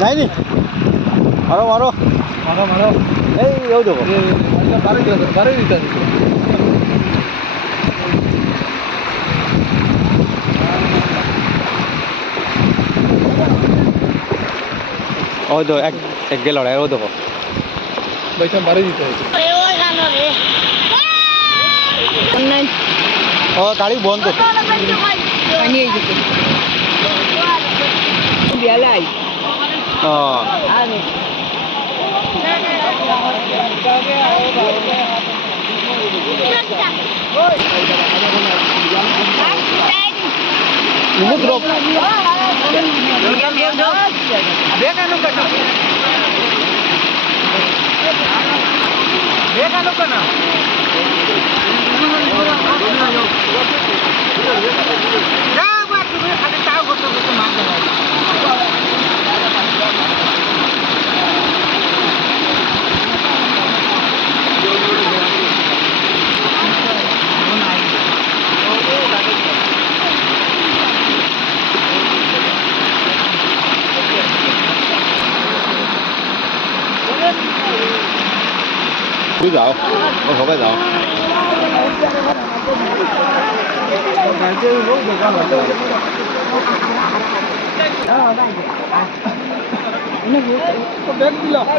যায়নি মারো মারো। মারো মারো। এই ওই দেখো বারো দিতে বারো দিতে ওই দেখো এক এক গেল ওই দেখো বৈশাখ বারো দিতে হয়েছে ও গাড়ি বন্ধ। મિત્રો ભેગા લોકો ભેગા લોકો ના quý rượu. Con khổ cái rượu. Hãy subscribe cho kênh Ghiền Mì Gõ Để không bỏ lỡ những video hấp dẫn